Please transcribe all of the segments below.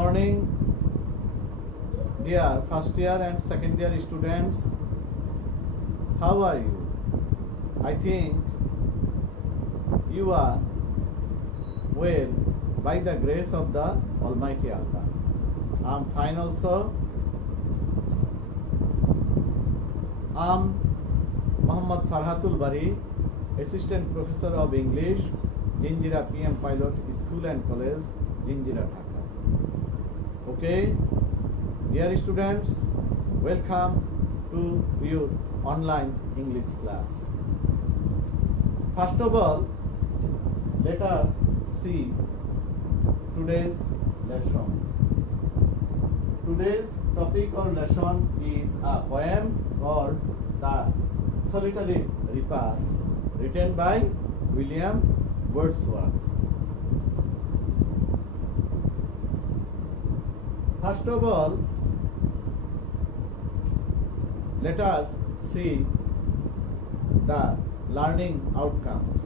morning, dear first year and second year students. How are you? I think you are well by the grace of the Almighty Allah. I'm fine also. I'm Muhammad Farhatul Bari, Assistant Professor of English, Jinjira PM Pilot School and College, Jinjira, Dhaka. Okay, dear students, welcome to your online English class. First of all, let us see today's lesson. Today's topic or lesson is a poem called The Solitary Reaper, written by William Wordsworth. First of all, let us see the learning outcomes.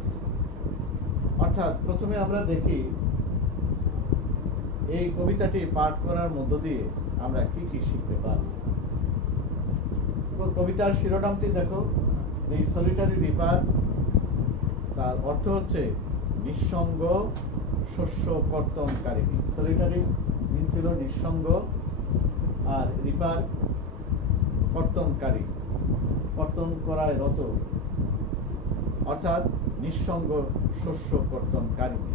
অর্থাৎ প্রথমে আমরা দেখি এই কবিতাটি পাঠ করার মধ্য দিয়ে আমরা কি কি শিখতে পারি। কবিতার শিরোনামটি দেখো, দি সলিটারি রিপার। তার অর্থ হচ্ছে নিঃসঙ্গ শস্য কর্তনকারিণী। সলিটারি মিন্স ছিল নিঃসঙ্গ, আর রিপার কর্তনকারী, কর্তন করায় রত, অর্থাৎ নিঃসঙ্গ শস্য কর্তনকারিণী।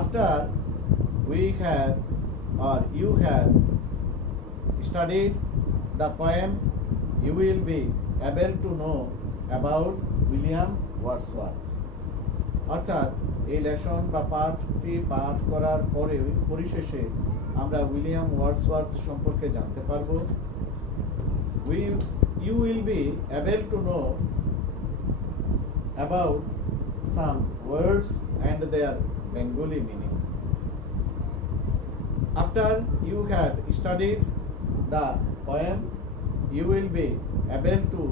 After we have or you have studied the poem, you will be able to know about William Wordsworth. অর্থাৎ এই লেসন বা পাঠটি পাঠ করার পরে পরিশেষে আমরা উইলিয়াম ওয়ার্ডসওয়ার্থ সম্পর্কে জানতে পারবো। You will be able to know about some words and their Bengali meaning. After you have studied the poem, you will be able to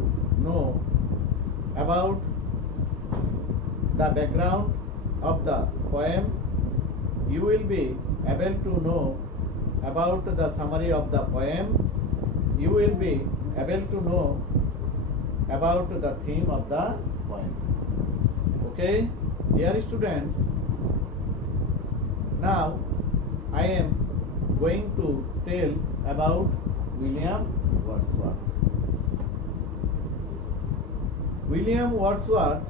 know about the background of the poem. You will be able to know about the summary of the poem. You will be able to know about the theme of the poem. Okay, dear students, now I am going to tell about William Wordsworth. William Wordsworth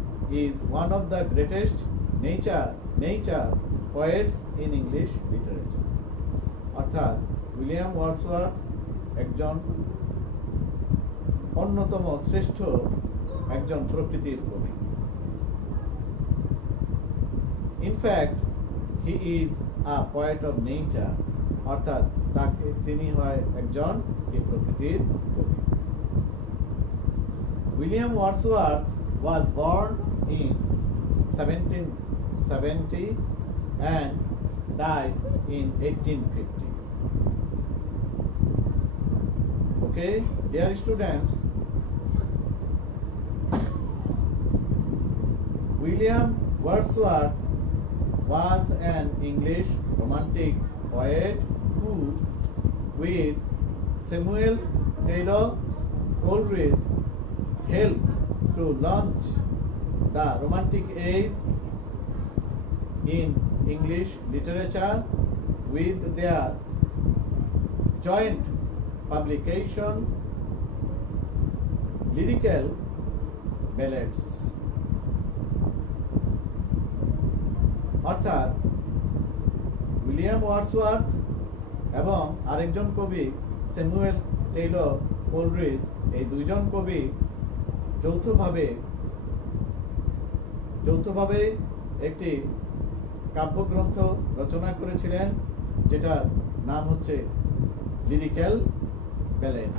is one of the greatest nature poets in English literature. অর্থাৎ William Wordsworth একজন অন্যতম শ্রেষ্ঠ একজন প্রকৃতির কবি। In fact, he is a poet of nature. অর্থাৎ তিনি হয় একজন প্রকৃতির কবি। William Wordsworth was born in 1770 and died in 1850. Okay, dear students, William Wordsworth was an English romantic poet who, with Samuel Taylor Coleridge, helped to launch the Romantic age in English literature with their joint publication, Lyrical Ballads. অর্থাৎ William Wordsworth এবং আরেকজন কবি Samuel Taylor Coleridge, এই দুইজন কবি যৌথভাবে একটি কাব্যগ্রন্থ রচনা করেছিলেন, যেটার নাম হচ্ছে lyrical ব্যালেড।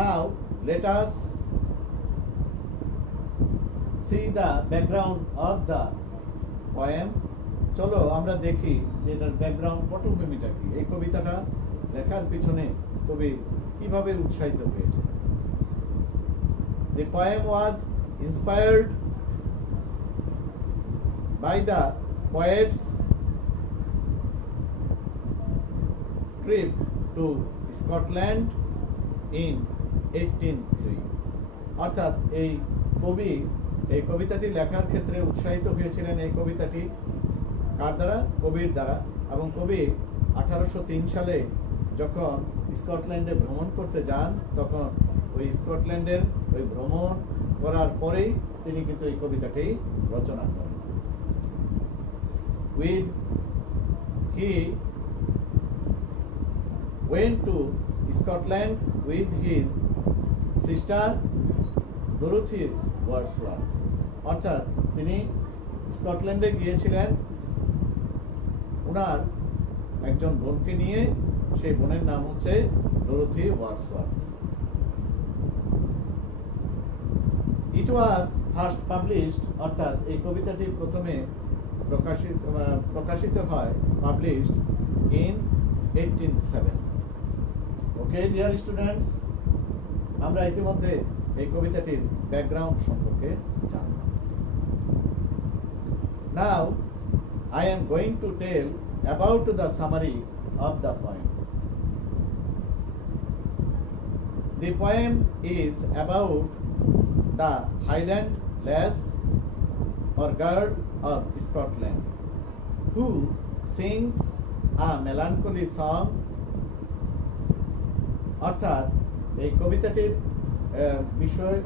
Now let us see the background of the poem. চলো আমরা দেখি যে এটার ব্যাকগ্রাউন্ড, পটভূমিটা কি। এই কবিতাটা লেখার পিছনে কবি কিভাবে উৎসাহিত হয়েছে। The poem was inspired by the poet's trip to Scotland in 1803. অর্থাৎ এই কবি এই কবিতাটি লেখার ক্ষেত্রে উৎসাহিত হয়েছিলেন এই কবিতাটি কার দ্বারা? কবির দ্বারা। এবং কবি 1803 সালে যখন স্কটল্যান্ডে ভ্রমণ করতে যান তখন ওই স্কটল্যান্ডের ওই ভ্রমণ করার পরেই তিনি কিন্তু এই কবিতাটি রচনা করেন। He went to Scotland with his sister Dorothy Wordsworth. অর্থাৎ তিনি স্কটল্যান্ডে গিয়েছিলেন উনার একজন বোনকে নিয়ে, সেই বোনের নাম হচ্ছে Dorothy Wordsworth. It was first published, অর্থাৎ এই কবিতাটি প্রথমে প্রকাশিত হয়, published in 1807. Okay, dear students, আমরা ইতিমধ্যে এই কবিতাটির ব্যাকগ্রাউন্ড সম্পর্কে জানলাম। Now I am going to tell about the summary of the poem. The poem is about the Highland lass or girl of Scotland who sings a melancholy song. অর্থাৎ এই কবিতাটির বিষয়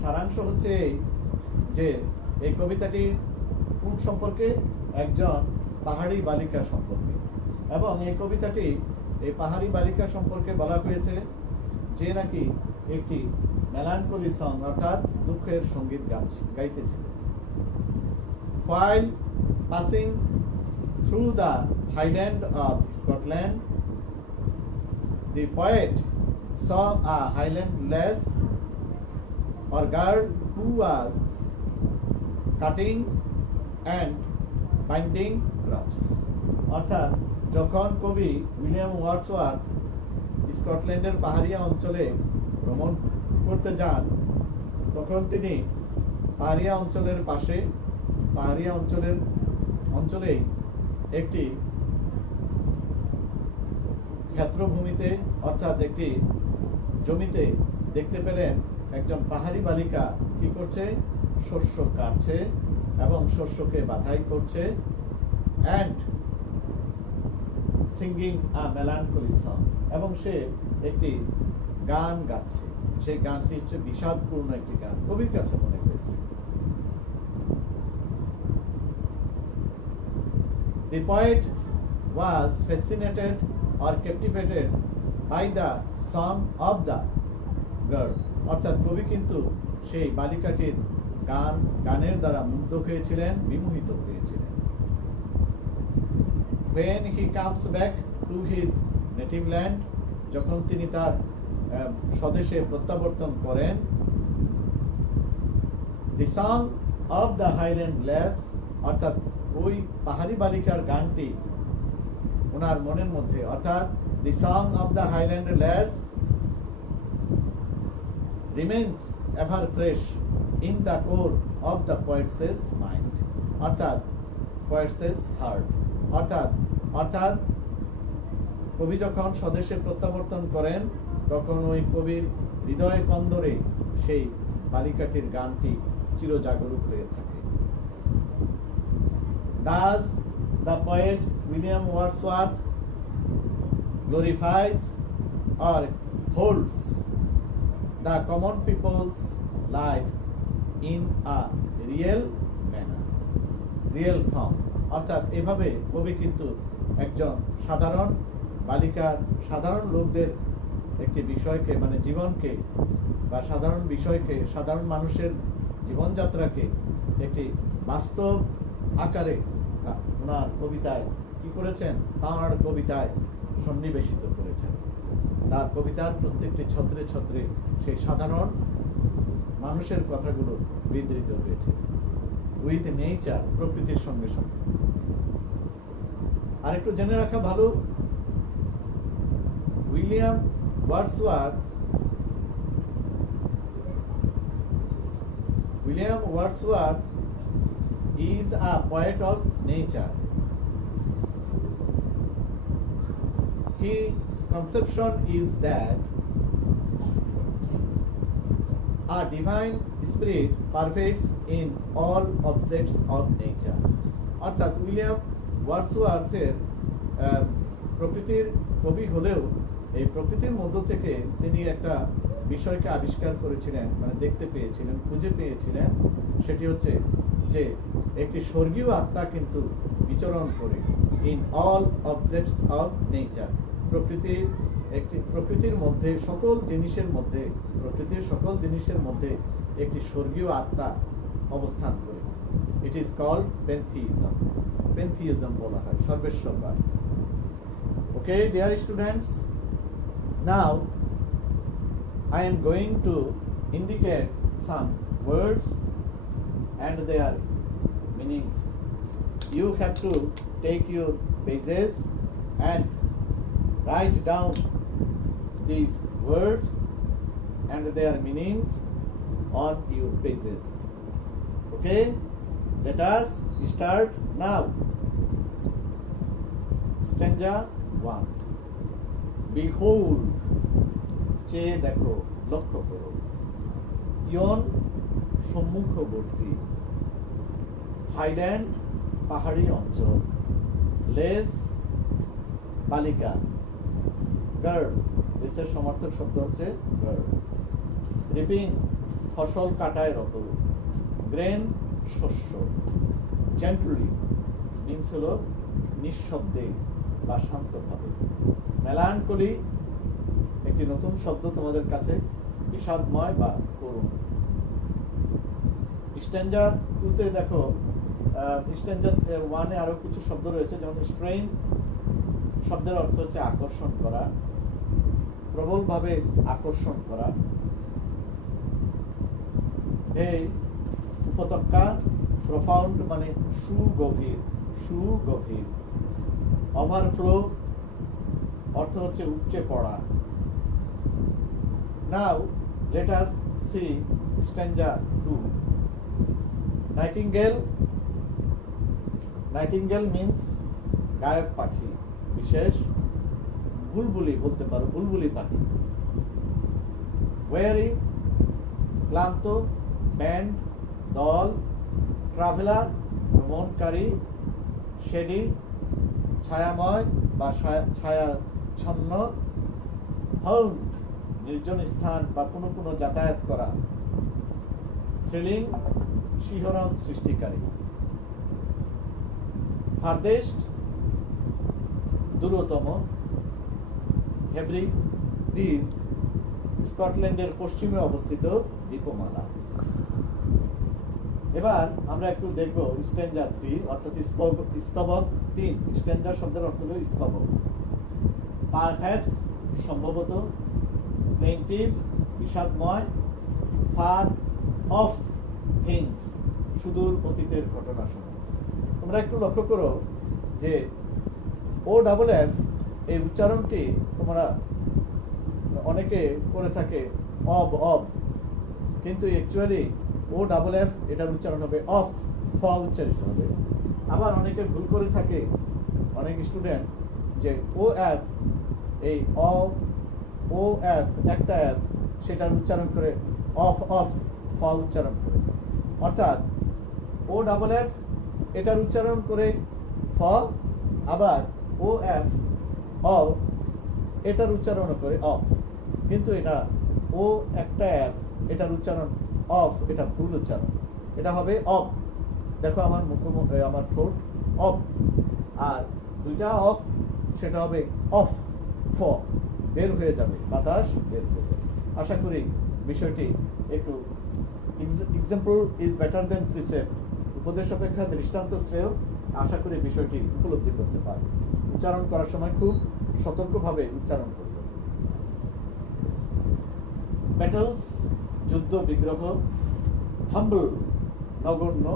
সারাংশ হচ্ছে যে এই কবিতাটি কোন সম্পর্কে? একজন পাহাড়ি বালিকা সম্পর্কে। এবং এই কবিতাটি এই পাহাড়ি বালিকা সম্পর্কে বলা হয়েছে যে নাকি একটি মেলানকলি সং অর্থাৎ দুঃখের সঙ্গীত গাইতেছিল। While passing through the Highland of Scotland, the poet saw a Highland lass or girl who was cutting and binding crops. অর্থাৎ যখন কবি উইলিয়াম ওয়ার্ডসওয়ার্থ স্কটল্যান্ডের পাহাড়িয়া অঞ্চলে ভ্রমণ করতে যান তখন তিনি পাহাড়িয়া অঞ্চলেই একটি ক্ষেত্রভূমিতে অর্থাৎ একটি জমিতে দেখতে পেলেন একজন পাহাড়ি বালিকা কি করছে? শস্য কাটছে এবং শস্যকে বাধাই করছে, and singing a melancholy song, এবং সে একটি গান গাচ্ছে। সেই গানটি হচ্ছে বিষাদপূর্ণ একটি গান কবির কাছে মনে হয়েছে। The poet was fascinated or captivated by the song of the girl. অর্থাৎ কবি কিন্তু সেই বালিকাটির গানের দ্বারা মুগ্ধ হয়েছিলেন, বিমোহিত হয়েছিলেন। When he comes back to his native land, যখন তিনি তার স্বদেশে প্রত্যাবর্তন করেন, the song of the Highland lass, অর্থাৎ ওই পাহাড়ি বালিকার গানটি ওনার মনের মধ্যে, অর্থাৎ the song of the Highland lass remains ever fresh in the core of the poet's mind, অর্থাৎ poet's heart. অর্থাৎ কবি যখন স্বদেশে প্রত্যাবর্তন করেন তখন ওই কবির হৃদয় কন্দরে সেই বালিকাটির গানটি চিরজাগরুক হয়ে থাকে। Thus the poet William Wordsworth glorifies or holds the common people's life in a real manner, real form. অর্থাৎ এভাবে কবি কিন্তু একজন সাধারণ বালিকার, সাধারণ লোকদের একটি বিষয়কে মানে জীবনকে বা সাধারণ বিষয়কে, সাধারণ মানুষের জীবনযাত্রাকে একটি বাস্তব আকারে ওনার কবিতায় কি করেছেন? তাঁর কবিতায় সন্নিবেশিত করেছেন। তার কবিতার প্রত্যেকটি ছত্রে ছত্রে সেই সাধারণ মানুষের কথাগুলো বিধৃত হয়েছে, উইথ নেচার, প্রকৃতির সঙ্গে সঙ্গে। আর একটু জেনে রাখা ভালো, William Wordsworth William Wordsworth is a poet of nature. His conception is that a divine spirit pervades in all objects of nature. অর্থাৎ উইলিয়াম ওয়ার্ডসওয়ার্থের প্রকৃতির কবি হলেও এই প্রকৃতির মধ্য থেকে তিনি একটা বিষয়কে আবিষ্কার করেছিলেন, মানে দেখতে পেয়েছিলেন, খুঁজে পেয়েছিলেন। সেটি হচ্ছে যে একটি স্বর্গীয় আত্মা কিন্তু বিচরণ করে in all objects of nature. প্রকৃতির মধ্যে সকল জিনিসের মধ্যে, প্রকৃতির সকল জিনিসের মধ্যে একটি স্বর্গীয় আত্মা অবস্থান করে। It is called পেন্থিইজম। পেন্থিইজম বলা হয়, সর্বেশ্বরবাদ। Okay dear students, now I am going to indicate some words and their meanings. You have to take your pages and write down these words and their meanings on your pages. Okay, let us start now. Stanza 1. Behold, চেয়ে দেখো, লক্ষ্য করো। ইয়ন, সম্মুখবর্তী। Highland, পাহাড়ি অঞ্চল। Less, বালিকা। Girl, লেসের সমার্থক শব্দ হচ্ছে গার্ল। রিপিং, ফসল কাটায় রত। গ্রেন, শস্য। জেন্টলি মিন্স হলো নিঃশব্দে বা শান্তভাবে। মেলানকলি একটি নতুন শব্দ তোমাদের কাছে, বিষাদময় বা করুণ। স্ট্যাঞ্জা 2-তে দেখো, স্ট্যাঞ্জা 1-এ আরো কিছু শব্দ রয়েছে, যেমন স্ট্রেইন শব্দের অর্থ হচ্ছে আকর্ষণ করা, প্রবলভাবে আকর্ষণ করা। এই উপত্যকা, প্রফাউন্ড মানে সুগভীর, সুগভীর। ওভারফ্লো অর্থ হচ্ছে উপচে পড়া। Now let us see stanza 2. Nightingale. Nightingale means গায়ক পাখি, বিশেষ বুলবুলি বলতে পারো, বুলবুলি পাখি। Weary, ক্লান্ত। ব্যান্ড, দল। ট্রাভেলার, ভ্রমণকারী। শেডি, ছায়াময় বা ছায়াচ্ছন্ন। হাউন্ড, নির্জন স্থান বা কোনো কোনো যাতায়াত করা। থ্রিলিং, শিহরণ সৃষ্টিকারী। ফারদেস্ট, দূরতম। হেব্রিডিজ, স্কটল্যান্ডের পশ্চিমে অবস্থিত দ্বীপমালা। এবার আমরা একটু দেখব স্ট্যাঞ্জা 3, অর্থাৎ স্তবক 3। স্ট্যাঞ্জা শব্দের অর্থ হলো স্তবক। পারহ্যাপস, সম্ভবত। প্লেন্টিভ, বিষাদময়। ফার অফ থিংস, সুদূর অতীতের ঘটনাসমূহ। তোমরা একটু লক্ষ্য করো যে ও ডাবল এফ এই উচ্চারণটি তোমরা অনেকে করে থাকে অব, কিন্তু অ্যাকচুয়ালি ও ডাবল এফ এটার উচ্চারণ হবে অফ, ফ উচ্চারিত হবে। আবার অনেকে ভুল করে থাকে, অনেক স্টুডেন্ট, যে ও এফ, এই ও এফ একটা এফ, সেটার উচ্চারণ করে অফ, ফ উচ্চারণ করে। অর্থাৎ ও ডাবল এফ এটার উচ্চারণ করে ফ, আবার ও এফ এটার উচ্চারণ করে অফ। কিন্তু এটা ও একটা এফ, এটার উচ্চারণ অফ, এটা ভুল উচ্চারণ। এটা হবে অফ। দেখো আমার আমার ঠোঁট অফ, আর দুইটা অফ, সেটা হবে অফ, ফ বের হয়ে যাবে, বাতাস বের হয়ে যাবে। আশা করি বিষয়টি একটু, example is better then precept, উপদেশ অপেক্ষা দৃষ্টান্ত শ্রেয়। আশা করি বিষয়টি উপলব্ধি করতে পারবে। উচ্চারণ করার সময় খুব সতর্কভাবে উচ্চারণ করবে। ব্যাটলস, যুদ্ধ বিগ্রহ। হাম্বল, নগণ্য।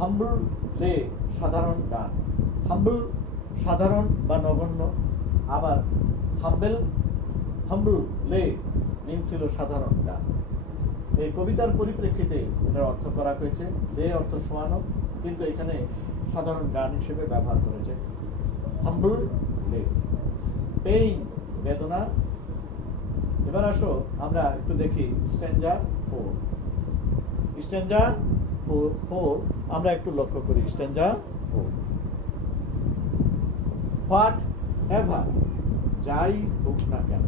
হাম্বল লে, সাধারণ গান। হাম্বল, সাধারণ বা নগণ্য। আবার হাম্বল লে মিন ছিল সাধারণ গান। এই কবিতার পরিপ্রেক্ষিতে এটার অর্থ করা হয়েছে। লে অর্থ শোয়ানো, কিন্তু এখানে সাধারণ গান হিসেবে ব্যবহার করেছে। হাম্বল লে। পেইন বেদনা। এবার আসো আমরা একটু দেখি স্ট্যাঞ্জা 4। স্ট্যাঞ্জা 4 আমরা একটু লক্ষ্য করি। স্ট্যাঞ্জা 4, হোয়াট এভার, যাই হোক না কেন।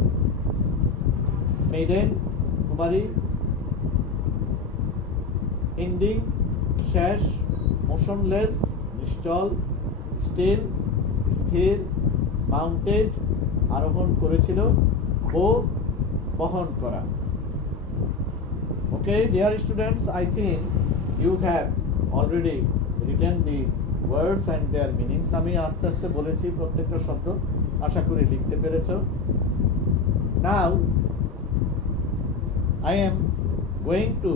মেইডেন কুমারী। এন্ডিং শেষ। মোশনলেস নিশ্চল। স্টিল স্থির। মাউন্টেড আরোহণ করেছিল। ও বহন করা। Okay, dear students, I think you have already written these words and their meanings. আমি আস্তে আস্তে বলেছি প্রত্যেকটা শব্দ, আশা করি লিখতে পেরেছো। Now I am going to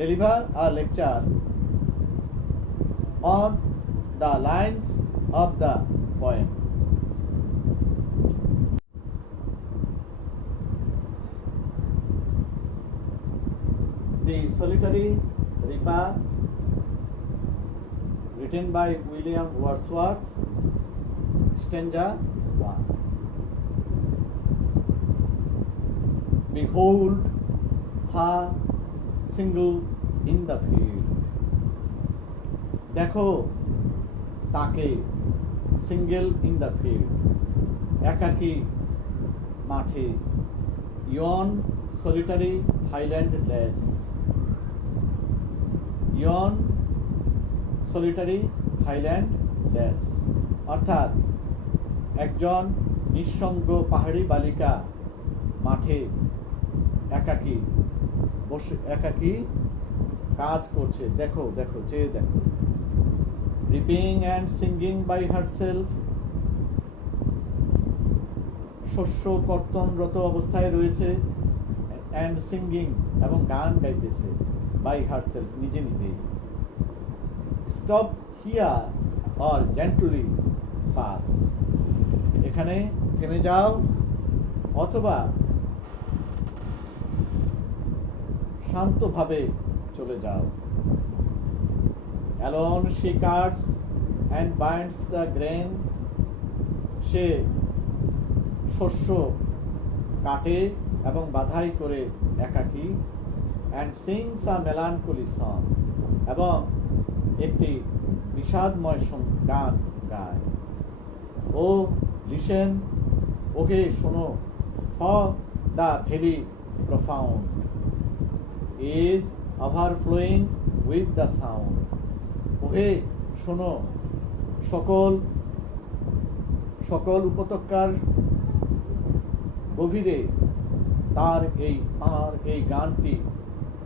deliver a lecture on the lines of the poem. The Solitary Reaper, written by William Wordsworth, stanza 1. Behold her single in the field. দেখো তাকে, সিঙ্গেল ইন দ্য ফিল্ড, একাকী মাঠে। Yon solitary highland lass. Yon solitary highland lass অর্থাৎ একজন নিঃসঙ্গ পাহাড়ি বালিকা মাঠে একাকী বসে, একাকী কাজ করছে। দেখো দেখো, চেয়ে দেখো। Reaping and singing by herself, শস্য কর্তনরত অবস্থায় রয়েছে। অ্যান্ড সিঙ্গিং এবং গান গাইতেছে। বাই হারসেলফ নিজে নিজেই। Stop here or gently pass, এখানে থেমে যাও অথবা শান্তভাবে চলে যাও। Alone she cuts and binds the grain, সে শস্য কাটে এবং বাধাই করে একাকী। And sings a melancholy song, এবং একটি বিষাদময় গান গায়। ও লিসেন, ওকে শোনো। For the very profound is overflowing with the sound, ওহে শোনো, সকল সকল উপত্যকার গভীরে তার এই গানটি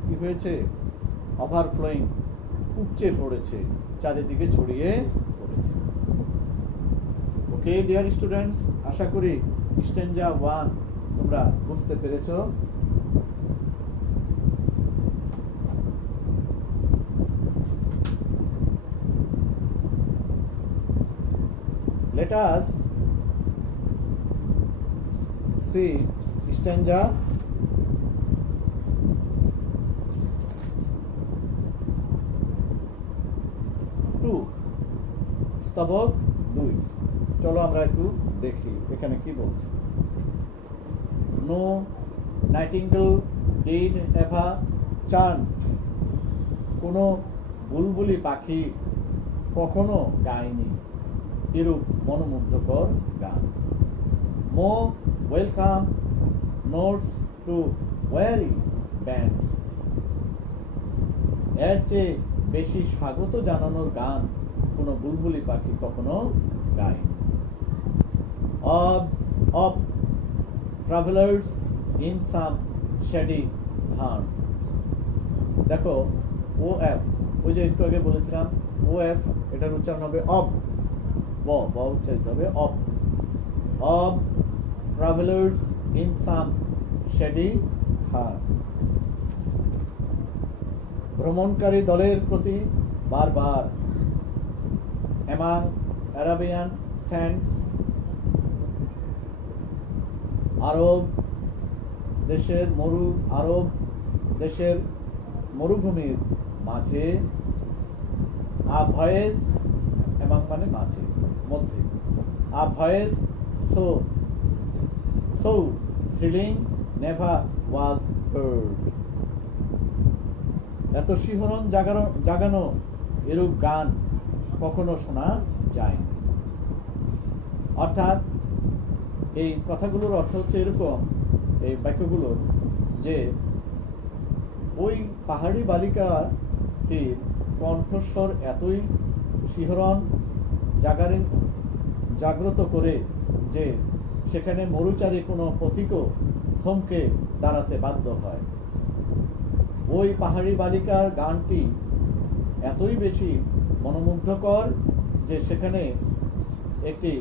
কি হয়েছে? ওভারফ্লোয়িং, উপচে পড়েছে, চারিদিকে ছড়িয়ে পড়েছে। ওকে ডিয়ার স্টুডেন্টস, আশা করি স্ট্যাঞ্জা 1 তোমরা বুঝতে পেরেছো। Let us see stanza 2, স্তবক 2। চলো আমরা একটু দেখি এখানে কি বলছে। No nightingale did ever chant, কোনো বুলবুলি পাখি কখনো গায়নি এরূপ মনোমুগ্ধকর গান। More welcome notes to weary bands, এর চেয়ে বেশি স্বাগত জানানোর গান কোনো বুলবুলি পাখি কখনো গায়নি। Of travellers in some shady ভান, দেখো ও এফ, ওই যে একটু আগে বলেছিলাম ও এফ, এটার উচ্চারণ হবে অব, ব উচ্চারিত হবে of. Of travellers in some shady ভান, ভ্রমণকারী দলের প্রতি বারবার। অ্যামাং অ্যারাবিয়ান স্যান্ডস, আরব দেশের মরু, আরব দেশের মরুভূমির মাঝে, আ ভয়েস এবং মানে মাঝে, মধ্যে, a voice so so thrilling never was heard. এত শিহরণ জাগানো এরূপ গান কখনো শোনা যায়নি। অর্থাৎ এই কথাগুলোর অর্থ হচ্ছে এরকম, এই বাক্যগুলো, যে ওই পাহাড়ি বালিকাটির কণ্ঠস্বর এতই শিহরণ জাগ্রত করে যে সেখানে মরুচারী কোনো পথিকও থমকে দাঁড়াতে বাধ্য হয়। ওই পাহাড়ি বালিকার গানটি এতই বেশি মনোমুগ্ধকর যে সেখানে একটি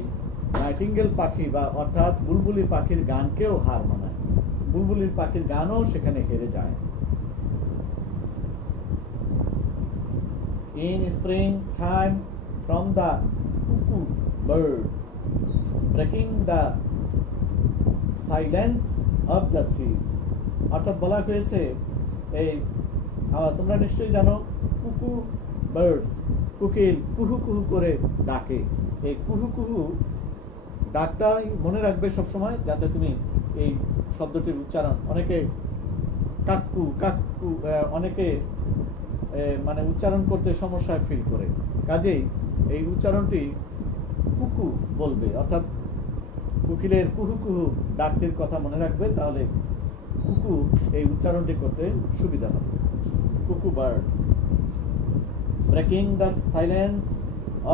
নাইটিঙ্গেল পাখি বা অর্থাৎ বুলবুলি পাখির গানকেও হার মানায়, বুলবুলির পাখির গানও সেখানে হেরে যায়। In spring time from the cuckoo bird breaking the silence of the seas, অর্থাৎ বলা হয়েছে এই তোমরা নিশ্চয়ই জানো কুকু বার্ডস, কুকিল কুহু কুহু করে ডাকে। এই কুহু কুহু ডাকটাই মনে রাখবে সবসময়, যাতে তুমি এই শব্দটির উচ্চারণ, অনেকে কাকু কাকু, অনেকে মানে উচ্চারণ করতে সমস্যায় ফিল করে, কাজেই এই উচ্চারণটি কুকু বলবে, অর্থাৎ কুকিলের কুহু কুহু ডাকটির কথা মনে রাখবে, তাহলে কুকু এই উচ্চারণটি করতে সুবিধা হবে। Cuckoo bird breaking the silence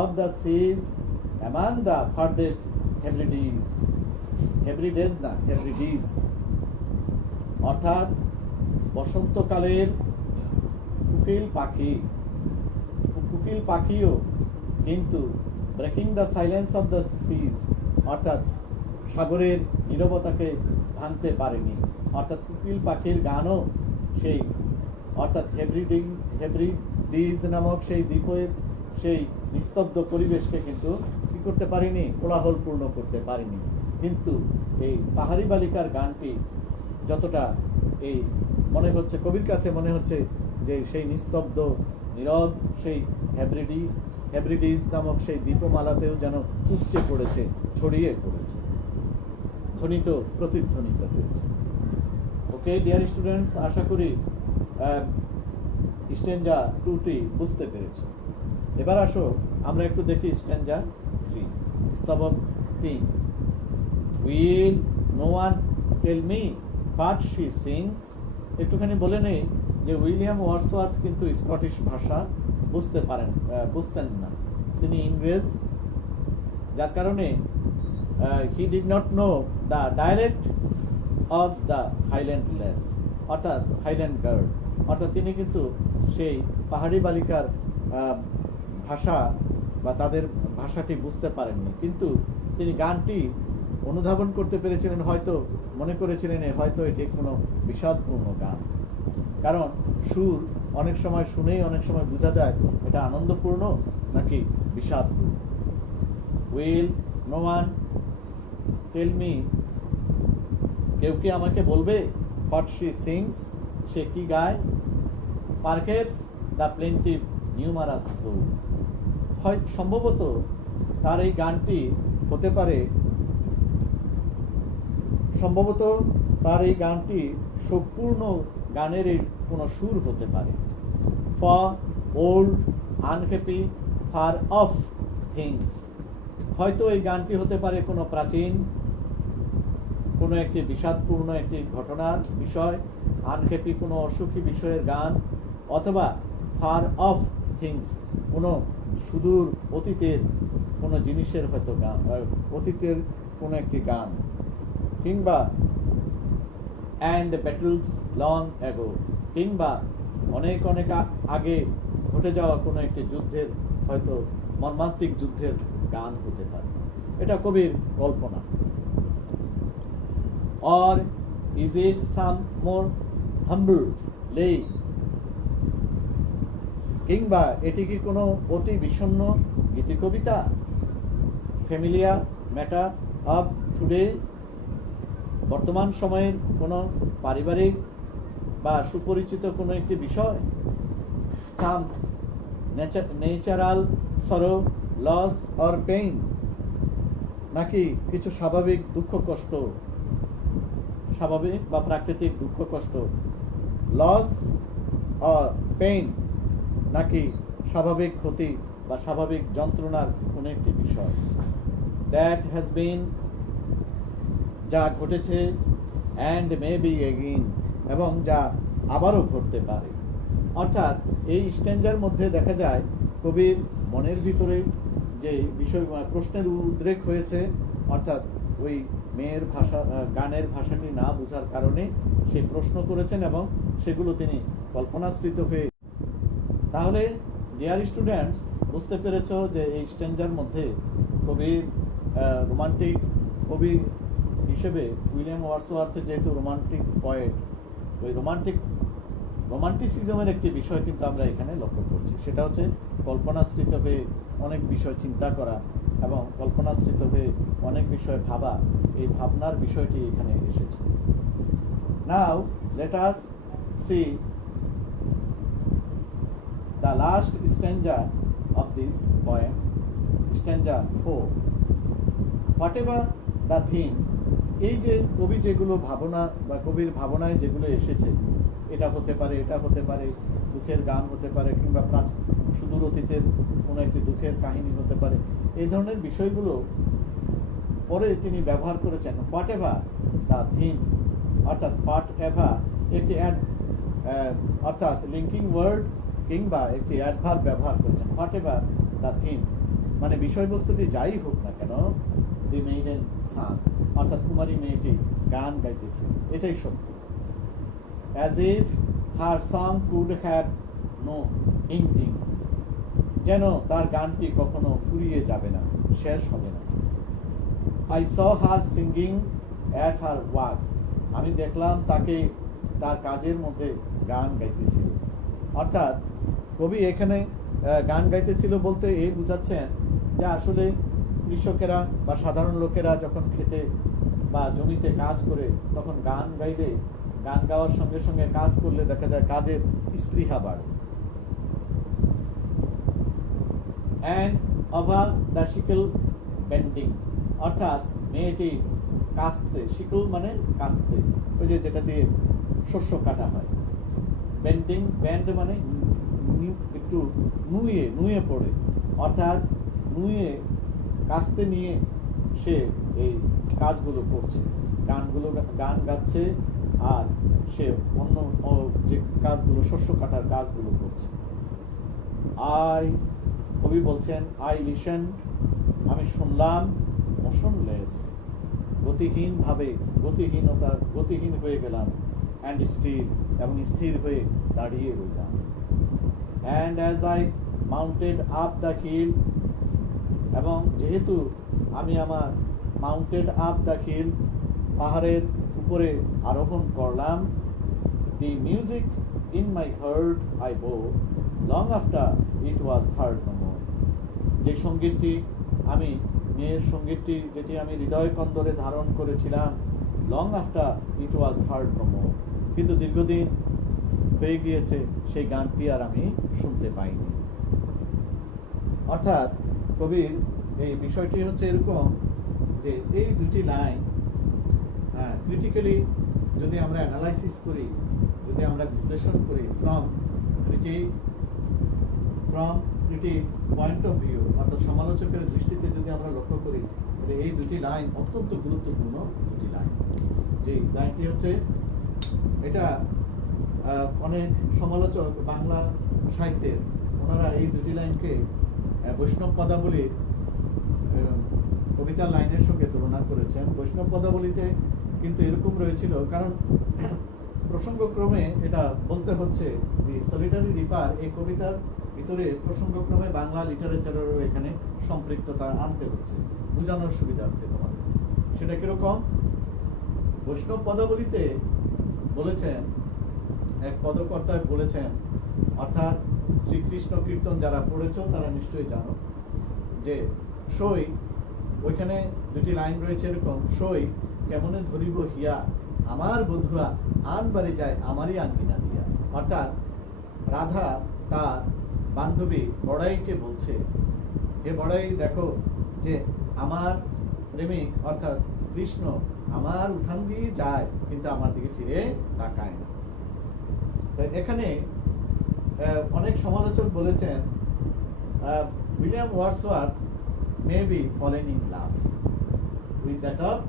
of the seas among the farthest Hebrides, Hebrides না হেব্রিডিজ, অর্থাৎ বসন্তকালের কুকিল পাখিও কিন্তু breaking the silence of the seas, অর্থাৎ সাগরের নীরবতাকে ভাঙতে পারেনি। অর্থাৎ কুকিল পাখির গানও সেই, অর্থাৎ হেব্রিডিজ নামক সেই দ্বীপের সেই নিস্তব্ধ পরিবেশকে কিন্তু কি করতে পারেনি, কোলাহলপূর্ণ করতে পারেনি। কিন্তু এই পাহাড়ি বালিকার গানটি যতটা এই মনে হচ্ছে, কবির কাছে মনে হচ্ছে যে সেই নিস্তব্ধ নীরব সেই হেব্রিডিজ নামক সেই দ্বীপমালাতেও যেন উপচে পড়েছে, ছড়িয়ে পড়েছে, প্রতিধ্বনিত হয়েছে। ওকে ডিয়ার স্টুডেন্টস, আশা করি স্ট্যাঞ্জা 2টি বুঝতে পেরেছি। এবার আসো আমরা একটু দেখি স্ট্যাঞ্জা 3, স্তবক 3। Will no one tell me what she sings. একটুখানি বলে নেই যে উইলিয়াম ওয়ার্ডসওয়ার্থ কিন্তু স্কটিশ ভাষা বুঝতেন না, তিনি ইংরেজ, যার কারণে he did not know the dialect of the highland lass, অর্থাৎ হাইল্যান্ড গার্ড, অর্থাৎ তিনি কিন্তু সেই পাহাড়ি বালিকার ভাষা বা তাদের ভাষাটি বুঝতে পারেননি, কিন্তু তিনি গানটি অনুধাবন করতে পেরেছিলেন, হয়তো মনে করেছিলেন হয়তো এটি কোনো বিষাদপূর্ণ গান, কারণ সুর অনেক সময় শুনেই অনেক সময় বোঝা যায় এটা আনন্দপূর্ণ নাকি বিষাদপূর্ণ। Will no one tell me, কেউ কি আমাকে বলবে, হোয়াট শি সিংস, সে কি গায়, পারহেপস দ্য প্লেন্টিভ নিউমারাস ফ্লো, হয় সম্ভবত তার এই গানটি হতে পারে, সম্ভবত তার এই গানটি শোকপূর্ণ গানের কোনো সুর হতে পারে। For old unhappy far off things, হয়তো এই গানটি হতে পারে কোনো প্রাচীন কোনো একটি বিষাদপূর্ণ একটি ঘটনার বিষয়, আনহ্যাপি কোনো অসুখী বিষয়ের গান, অথবা ফার অফ থিংস কোনো সুদূর অতীতের কোনো জিনিসের হয়তো গান, অতীতের কোনো একটি গান, কিংবা অ্যান্ড ব্যাটলস লং অ্যাগো, কিংবা অনেক অনেক আগে ঘটে যাওয়া কোনো একটি যুদ্ধের, হয়তো মর্মান্তিক যুদ্ধের গান হতে পারে। এটা কবির কল্পনা। অর ইজ ইট সাম মোর হাম্বল লেই, কিংবা এটি কি কোনো অতি বিষণ্ণ গীতি কবিতা, ফ্যামিলিয়া ম্যাটার অফ টুডে, বর্তমান সময়ের কোনো পারিবারিক বা সুপরিচিত কোনো একটি বিষয়, সাম ন্যাচারাল সরো, লস অর পেইন, নাকি কিছু স্বাভাবিক দুঃখ কষ্ট, স্বাভাবিক বা প্রাকৃতিক দুঃখ কষ্ট, লস অর পেইন, নাকি স্বাভাবিক ক্ষতি বা স্বাভাবিক যন্ত্রণার কোনো একটি বিষয়। দ্যাট হ্যাজ বিন, যা ঘটেছে, অ্যান্ড মে বি এগেইন, এবং যা আবারও ঘটতে পারে। অর্থাৎ এই স্ট্যাঞ্জার মধ্যে দেখা যায় কবির মনের ভিতরে যে বিষয় প্রশ্নের উদ্রেক হয়েছে, অর্থাৎ ওই মেয়ের ভাষা, গানের ভাষাটি না বোঝার কারণে সে প্রশ্ন করেছেন এবং সেগুলো তিনি কল্পনাশ্রিত হয়ে। তাহলে ডিয়ার স্টুডেন্টস, বুঝতে পেরেছ যে এই স্ট্যাঞ্জার মধ্যে কবির রোমান্টিক কবি হিসেবে উইলিয়াম ওয়ার্ডসওয়ার্থ যেহেতু রোমান্টিক পয়েট, ওই রোমান্টিসিজমের একটি বিষয় কিন্তু আমরা এখানে লক্ষ্য করছি। সেটা হচ্ছে কল্পনাশ্রিত হয়ে অনেক বিষয় চিন্তা করা এবং কল্পনাশ্রিত হয়ে অনেক বিষয় ভাবা, এই ভাবনার বিষয়টি এখানে এসেছে। Now let us see the last stanza of this poem, stanza 4. Whatever the theme, এই যে কবি যেগুলো ভাবনা বা কবির ভাবনায় যেগুলো এসেছে, এটা হতে পারে, এটা হতে পারে, দুঃখের গান হতে পারে, কিংবা সুদূর অতীতের কোনো একটি দুঃখের কাহিনী হতে পারে, এই ধরনের বিষয়গুলো পরে তিনি ব্যবহার করেছেন হোয়াটএভার দ্য থিম, অর্থাৎ হোয়াটএভার একটি অর্থাৎ লিঙ্কিং ওয়ার্ড কিংবা একটি অ্যাডভার্ব ব্যবহার করেছেন। হোয়াটএভার দ্য থিম মানে বিষয়বস্তুটি যাই হোক না কেন, দি মেইডেন সাং, অর্থাৎ কুমারী মেয়েটি গান গাইতেছে, এটাই সত্য। As if her song could have no ending, যেন তার গানটি কখনো ফুরিয়ে যাবে না, শেষ হবে না। I saw her singing at her work, আমি দেখলাম তাকে তার কাজের মধ্যে গান গাইতেছিল। অর্থাৎ কবি এখানে গান গাইতেছিল বলতে এই বুঝাচ্ছেন যে আসলে কৃষকেরা বা সাধারণ লোকেরা যখন খেতে বা জমিতে কাজ করে তখন গান গাইলে, গান গাওয়ার সঙ্গে সঙ্গে কাজ করলে দেখা যায় কাজের স্পৃহা বাড়ে। অ্যান্ড ওভার দ্য শিকল বেন্ডিং, অর্থাৎ মেয়েটি কাস্তে, শিকল মানে কাস্তে, ওই যে যেটা দিয়ে শস্য কাটা হয়। বেন্ডিং, ব্যান্ড মানে একটু নুয়ে পড়ে, অর্থাৎ নুয়ে কাস্তে নিয়ে সে এই কাজগুলো করছে, গান গাচ্ছে, আর সে অন্য যে কাজগুলো, শস্য কাটার কাজগুলো করছে। কবি বলছেন আই লিসেন, আমি শুনলাম, মোশনলেস, গতিহীন ভাবে, গতিহীন হয়ে গেলাম, অ্যান্ড স্থির, এবং স্থির হয়ে দাঁড়িয়ে রইলাম। And as I mounted up the hill, এবং যেহেতু আমি আমার মাউন্টেড আপ দ্য হিল, পাহাড়ের উপরে আরোহণ করলাম, the music in my heart I bore long after it was heard no more, যে সঙ্গীতটি আমি, মেয়ের সঙ্গীতটি যেটি আমি হৃদয় কন্দরে ধারণ করেছিলাম, long after it was heard no more, কিন্তু দীর্ঘদিন হয়ে গিয়েছে সেই গানটি আর আমি শুনতে পাইনি। অর্থাৎ কবির এই বিষয়টি হচ্ছে এরকম যে এই দুটি লাইন ক্রিটিক্যালি যদি আমরা অ্যানালাইসিস করি, যদি আমরা বিশ্লেষণ করি from critic point of view, অর্থাৎ সমালোচকের দৃষ্টিতে যদি আমরা লক্ষ্য করি, তাহলে এই দুটি লাইন অত্যন্ত গুরুত্বপূর্ণ দুটি লাইন। যে লাইনটি হচ্ছে, এটা অনেক সমালোচক বাংলা সাহিত্যের, ওনারা এই দুটি লাইনকে বৈষ্ণব পদাবলীর কবিতার লাইনের সঙ্গে তুলনা করেছেন। বৈষ্ণব পদাবলীতে কিন্তু এরকম রয়েছিল, কারণ প্রসঙ্গক্রমে এটা বলতে হচ্ছে, দি সলিটারি রিপার, এই কবিতার ভিতরে প্রসঙ্গক্রমে বাংলা লিটারেচারেরও এখানে সম্পৃক্ততা আনতে হচ্ছে বোঝানোর সুবিধার্থে তোমাদের। সেটা কিরকম? বৈষ্ণব পদাবলীতে বলেছেন, এক পদকর্তা বলেছেন, অর্থাৎ শ্রীকৃষ্ণ কীর্তন যারা পড়েছ তারা নিশ্চয়ই জানো যে সই, ওইখানে দুটি লাইন রয়েছে এরকম, সই কেমনে ধরিব হিয়া আমার বধুয়া আন বাড়ি যায় আমারই আঙ্গিনা দিয়া। অর্থাৎ রাধা তার বান্ধবী বড়াইকে বলছে, হে বড়াই, দেখো যে আমার প্রেমিক অর্থাৎ কৃষ্ণ আমার উঠান দিয়ে যায়, কিন্তু আমার দিকে ফিরে তাকায় না। এখানে অনেক সমালোচক বলেছেন William Wordsworth may be fallen in love with that of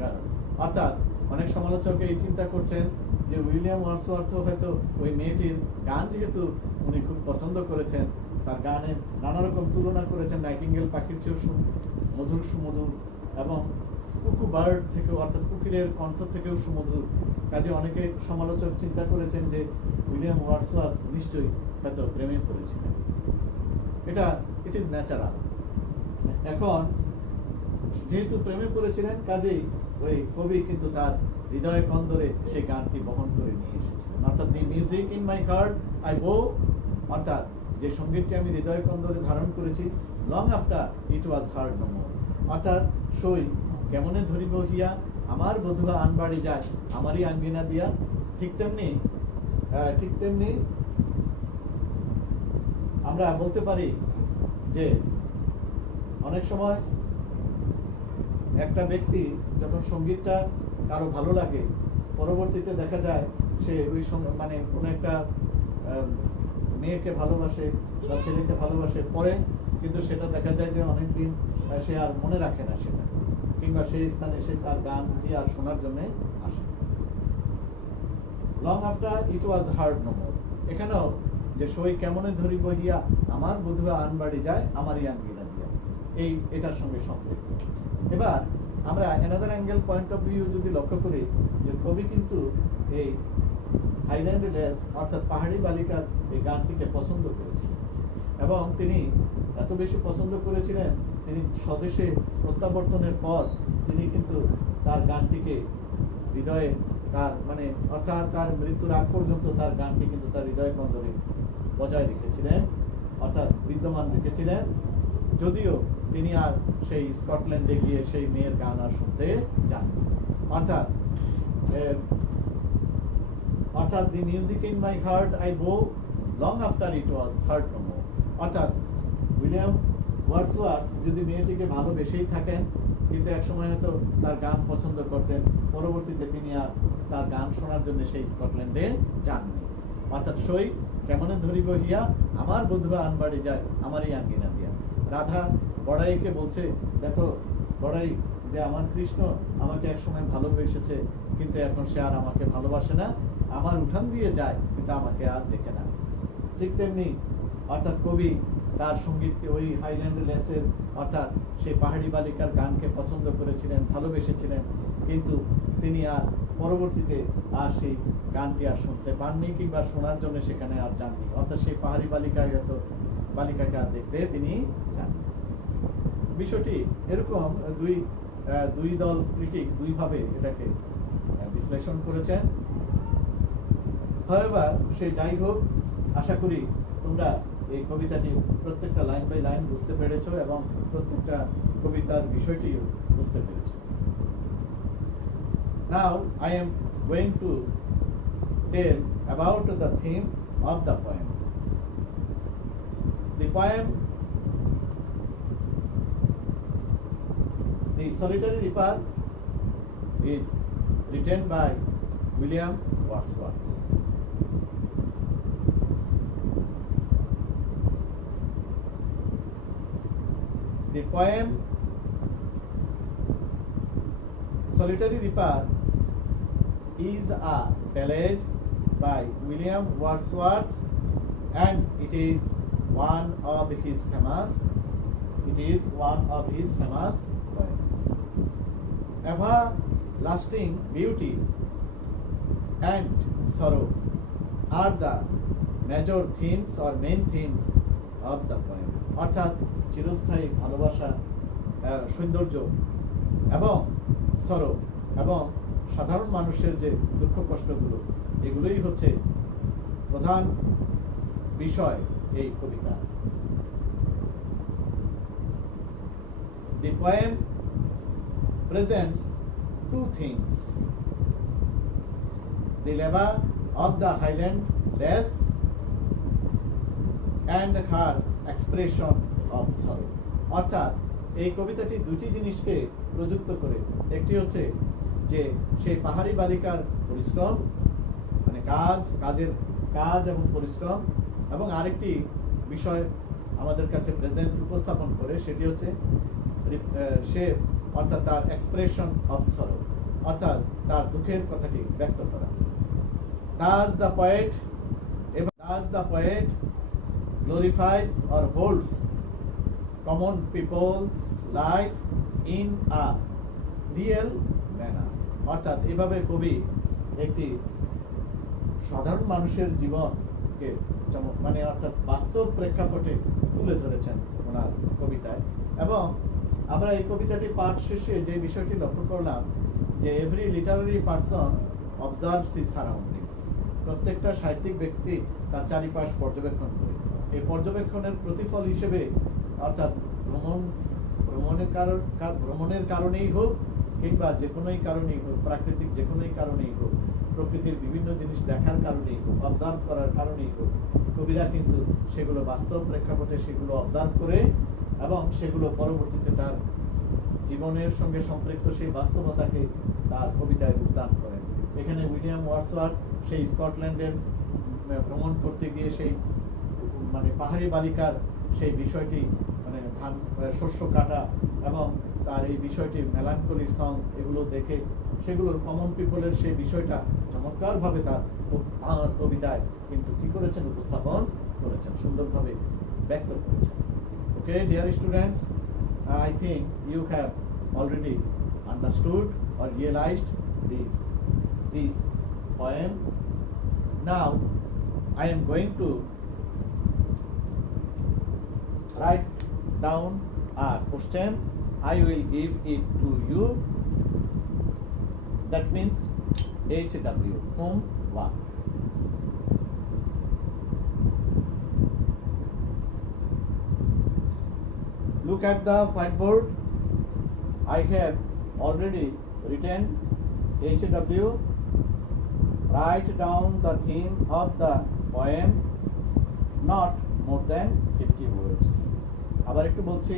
girl. অর্থাৎ অনেক সমালোচক এই চিন্তা করছেন যে উইলিয়াম ওয়ার্ডসওয়ার্থ হয়তো ওই মেয়েটির গান যেহেতু উনি খুব পছন্দ করেছেন, তার গানে নানা রকম তুলনা করেছেন, নাইটিঙ্গেল পাখির চেয়েও মধুর সুমধুর এবং কুকু বার্ড থেকে অর্থাৎ কুকিরের কণ্ঠ থেকেও সুমধুর, কাজে অনেকে সমালোচক চিন্তা করেছেন যে উইলিয়াম ওয়ার্ডসওয়ার্থ নিশ্চয়ই হয়তো প্রেমে পড়েছিলেন। এটা ইট ইজ ন্যাচারাল। এখন যেহেতু প্রেমে পড়েছিলেন, কাজেই ওই কবি কিন্তু তার হৃদয় কন্দরে সেই গানটি বহন করে নিয়ে এসেছিলেন। অর্থাৎ the music in my heart I bore, অর্থাৎ যে সঙ্গীতটি আমি হৃদয় কন্দরে ধারণ করেছি, long after it was heard no more. অর্থাৎ সই কেমনে ধরিব হিয়া আমার বধুয়া আন বাড়ি যায় আমারই আঙ্গিনা দিয়া। ঠিক তেমনি আমরা বলতে পারি যে অনেক সময় একটা ব্যক্তি যখন সঙ্গীতটা কারো ভালো লাগে, পরবর্তীতে দেখা যায় সে ওই মানে কোনো একটা মেয়েকে ভালোবাসে বা ছেলেকে ভালোবাসে, পরে কিন্তু সেটা দেখা যায় যে অনেকদিন সে আর মনে রাখে না সেটা, কিংবা সেই স্থানে সে তার গানটি আর শোনার জন্য আসে। Long after it was heard no more, এখানেও যে সই কেমনে ধরিব হিয়া আমার বধুয়া আন বাড়ি যায় আমারই আঙ্গিনা দিয়া, এটার সঙ্গে সম্পৃক্ত। এবার আমরা another angle point of view যদি লক্ষ্য করি, যে কবি কিন্তু এই হাইল্যান্ড লেস অর্থাৎ পাহাড়ি বালিকার এই গানটিকে পছন্দ করেছিলেন, এবং তিনি এত বেশি পছন্দ করেছিলেন, তিনি স্বদেশে প্রত্যাবর্তনের পর তিনি কিন্তু তার গানটিকে হৃদয়ে তার মানে অর্থাৎ তার মৃত্যুর আগ পর্যন্ত তার গানটি কিন্তু তার হৃদয় কন্দরে বজায় রেখেছিলেন, অর্থাৎ বিদ্যমান রেখেছিলেন, যদিও তিনি আর সেই স্কটল্যান্ডে গিয়ে সেই মেয়ের গান আর শুনতে যান। অর্থাৎ the music in my heart I bore long after it was heard no more. অর্থাৎ উইলিয়াম ওয়ার্ডসওয়ার্থ যদি মেয়েটিকে ভালোবেসেই থাকেন, কিন্তু একসময় হয়তো তার গান পছন্দ করতেন, পরবর্তীতে তিনি আর তার গান শোনার জন্য সেই স্কটল্যান্ডে যাননি। অর্থাৎ সই কেমনে ধরিব হিয়া আমার বধুয়া আন বাড়ি যায় আমারই আঙ্গিনা দিয়া। রাধা বড়াইকে বলছে, দেখো বড়াই, যে আমার কৃষ্ণ আমাকে একসময় ভালোবেসেছে, কিন্তু এখন সে আর আমাকে ভালোবাসে না, আমার উঠান দিয়ে যায় কিন্তু আমাকে আর দেখে না। ঠিক তেমনি অর্থাৎ কবি তার সঙ্গীতকে ওই হাইল্যান্ড লেসের অর্থাৎ সেই পাহাড়ি বালিকার গানকে পছন্দ করেছিলেন, ভালোবেসেছিলেন, কিন্তু তিনি আর পরবর্তীতে আর সেই গানটি আর শুনতে পাননি, কিংবা শোনার জন্য সেখানে আর যাননি। অর্থাৎ সেই পাহাড়ি বালিকাকে আর দেখতে তিনি যাননি। বিষয়টি এরকম দুই দল ক্রিটিক দুইভাবে এটাকে বিশ্লেষণ করেছেন। However, সে যাই হোক, আশা করি তোমরা এই কবিতাটি প্রত্যেকটা লাইন বাই লাইন বুঝতে পেরেছো এবং প্রত্যেকটা কবিতার বিষয়টি বুঝতে পেরেছো। Now I am going to tell about the theme of the poem. The poem The Solitary Reaper is written by William Wordsworth. The poem Solitary Reaper is a ballad by William Wordsworth, and it is one of his famous poems. Everlasting beauty and sorrow are the major themes or main themes of the poem. অর্থাৎ চিরস্থায়ী ভালোবাসা, সৌন্দর্য এবং সরো এবং সাধারণ মানুষের যে দুঃখ কষ্টগুলো, এগুলোই হচ্ছে প্রধান বিষয় এই কবিতা। The poem presents two things. the lava of the highland less and her expression of sorrow. অর্থাৎ এই কবিতাটি দুটি জিনিসকে প্রযুক্ত করে, একটি হচ্ছে যে সেই পাহাড়ি বালিকার পরিশ্রম, মানে কাজ এবং পরিশ্রম, এবং আরেকটি বিষয় আমাদের কাছে প্রেজেন্ট উপস্থাপন করে, সেটি হচ্ছে সে অর্থাৎ তার এক্সপ্রেশন অফ সরো, অর্থাৎ তার দুঃখের কথাটি ব্যক্ত করা। Thus the poet glorifies or holds common people's life in a real manner. অর্থাৎ এভাবে কবি একটি সাধারণ মানুষের জীবনকে মানে অর্থাৎ বাস্তব প্রেক্ষাপটে তুলে ধরেছেন ওনার কবিতায়। এবং আমরা এই কবিতাটি পাঠ শেষে যে বিষয়টি লক্ষ্য করলাম যে every Literary person observes his surroundings. প্রত্যেকটা সাহিত্যিক ব্যক্তি তার চারিপাশ পর্যবেক্ষণ করে। এই পর্যবেক্ষণের প্রতিফল হিসেবে অর্থাৎ ভ্রমণের কারণেই হোক কিংবা যে কোনোই কারণেই হোক, প্রাকৃতিক যে কোনোই কারণেই হোক, প্রকৃতির বিভিন্ন জিনিস দেখার কারণেই হোক, অবজার্ভ করার কারণেই হোক, কবিরা কিন্তু সেগুলো বাস্তব প্রেক্ষাপটে সেগুলো অবজার্ভ করে এবং সেগুলো পরবর্তীতে তার জীবনের সঙ্গে সম্পৃক্ত সেই বাস্তবতাকে তার কবিতায় রূপদান করেন। এখানে উইলিয়াম ওয়ার্ডসওয়ার্থ সেই স্কটল্যান্ডের ভ্রমণ করতে গিয়ে সেই মানে পাহাড়ি বালিকার সেই বিষয়টি, মানে শস্য কাটা এবং তার এই বিষয়টি মেলানকলি সং, এগুলো দেখে সেগুলোর কমন পিপলের সেই বিষয়টা চমৎকারভাবে তার কবিতায় কিন্তু কি করেছেন, উপস্থাপন করেছেন, সুন্দরভাবে ব্যক্ত করেছেন। Okay, dear students, I think you have already understood or realized this poem. Now I am going to write down a question. I will give it to you. That means HW, homework. Look at the whiteboard. I have already written HW. Write down the theme of the poem, not more than 50 words. আবার একটু বলছি,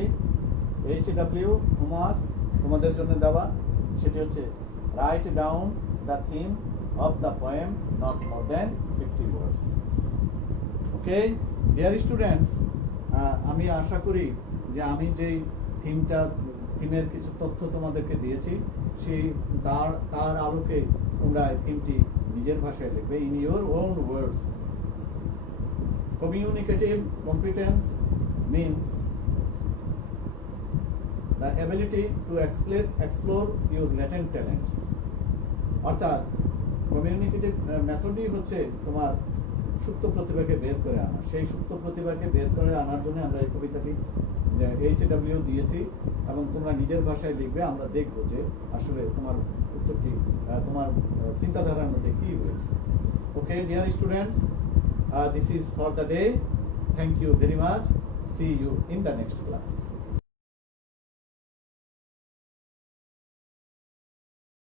HW homework তোমাদের জন্য দেওয়া, সেটি হচ্ছে write down the theme of the poem, not more than 50 words. Okay, dear students, আমি আশা করি যে আমি যেই থিমের কিছু তথ্য তোমাদেরকে দিয়েছি সেই তার আলোকে তোমরা থিমটি নিজের ভাষায় লিখবে, in your own words. Communicative competence means the ability to explore your latent talents. অর্থাৎ কমিউনিকেটিভ মেথডই হচ্ছে তোমার সুপ্ত প্রতিভাকে বের করে আনা। সেই সুপ্ত প্রতিভাকে বের করে আনার জন্য আমরা এই কবিতাটি HW দিয়েছি এবং তোমরা নিজের ভাষায় লিখবে। আমরা দেখব যে আসলে তোমার উত্তরটি তোমার চিন্তাধারার মধ্যে কি হয়েছে। Okay dear students, this is for the day. Thank you very much. See you in the next class.